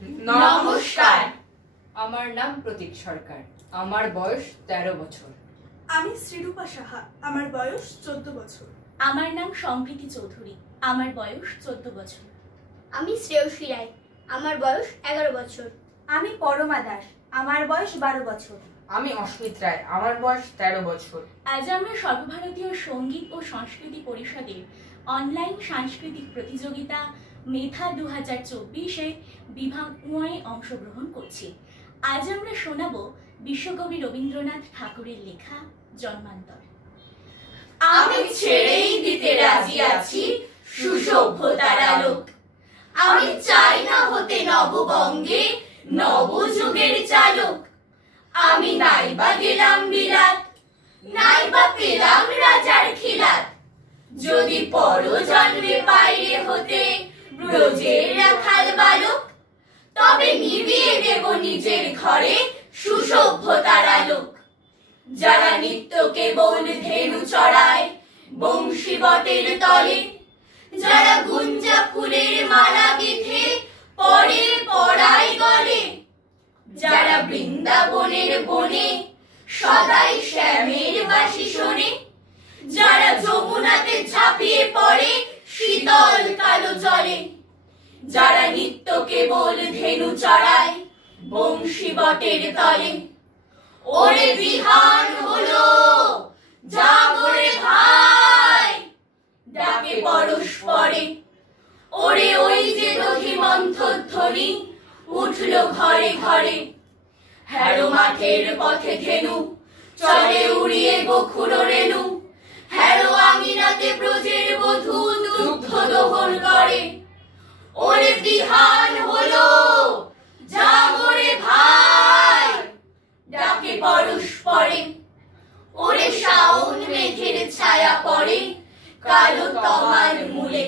নমস্কার। আমার নাম প্রতীক সরকার, আমার বয়স 13 বছর। আমি শ্রীরূপা সাহা, আমার বয়স 14 বছর। আমার নাম সম্প্রীতি চৌধুরী, আমার বয়স 14 বছর। আমি শ্রেয়সী রায়, আমার বয়স 11 বছর। আমি পরমা দাস, আমার বয়স 12 বছর। আমি অস্মিত রায়, আমার বয়স 13 বছর। আজ আমরা সর্বভারতীয় সঙ্গীত ও সংস্কৃতি পরিষদের অনলাইন সাংস্কৃতিক প্রতিযোগিতা মেধা 2024-এ বিভাগ উঁয়ে অংশগ্রহণ করছি। আজ আমরা শোনাব বিশ্বকবি রবীন্দ্রনাথ ঠাকুরের লেখা জন্মান্তর। আমি ছেড়েই দিতে রাজি আছি সুসভ্যতার আলোক। আমি চাই না হতে নববঙ্গে নবযুগের চালক। আমি নাইবা গেলাম বিলাত, নাইবা পেলাম রাজার খিলাত। যদি পর জন্মে বাইরে হতে ব্রজের রাখাল বালক, তবে নিভিয়ে দেব নিজের ঘরে সুসভ্যতার আলোক। যারা নিত্য কেবল ধেনু চড়ায় বংশী বটের তলে, যারা গুঞ্জা ফুলের মালা গেঁথে পরে পড়ায় গলে, যারা বৃন্দাবনের বনে সদাই শ্যামের বাঁশি শোনে, যারা যমুনাতে ঝাঁপিয়ে পড়ে শীতল কালো জলে, যারা নিত্য কেবল ধেনু চড়ায় বংশী বটের তলে। ওরে বিহান হলো, জাগরে ভাই, ডাকে পরস্পরে। ওরে ওই যে দধিমন্থ ধ্বনি উঠল ঘরে ঘরে। হ্যারো মাঠের পথে ধেনু চলে উড়িয়ে বখুর রেণু। হ্যারো আঙিনাতে ব্রজের বধূ দুগ্ধ দোহন করে। ওরে বিহান হলো, জাগরে ভাই, ডাকে পরস্পরে। ওরে শাওন মেঘের ছায়া পড়ে কালো তমার মূলে।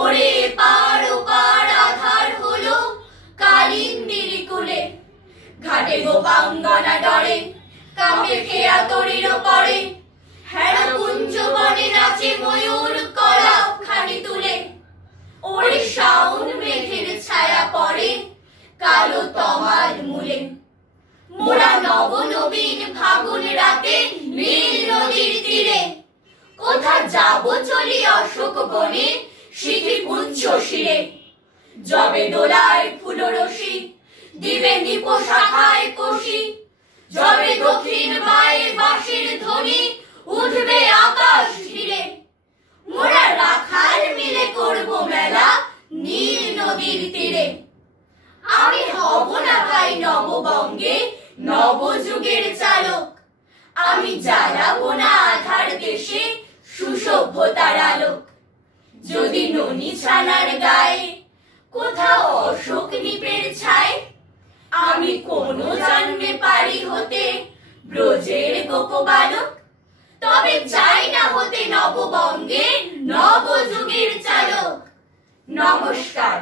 ওরে পার ওপার আধার হলো কালিন্দির কুলে। ঘাটে গোপাঙ্গনা ডরে কাঁপে খেয়া তরির পরে। হ্যাঁ কুঞ্জ বনে নাচে ময়ূর কলাপ খানি তুলে। ওরে শাওন মেঘের ছায়া পড়ে কালো তমার মূলে। মোরা নব নবীন ফাগুন রাতে নীল নদীর তীরে। কোথা যাব চলি অশোক বনে শিখি পুঞ্জ শিরে। যবে দোলায় ফুলরশি দিবে নিপ শাখায় কষি। যবে দক্ষিণ বায়ে বাঁশির ধ্বনি উঠবে আকাশ ঘিরে। মোরা রাখাল মিলে করব মেলা নীল নদীর তীরে। আমি হব না ভাই নববঙ্গে নবযুগের চালক। আমি জ্বালাবো না আধার দেশে সুসভ্যতার আলোক। যদি ননি ছানার গায়ে কোথাও অশোক নিপের ছায়, আমি কোনো জন্মে পারি হতে ব্রজের গোপবালক। তবে চাই না হতে নববঙ্গে নবযুগের চালক। নমস্কার।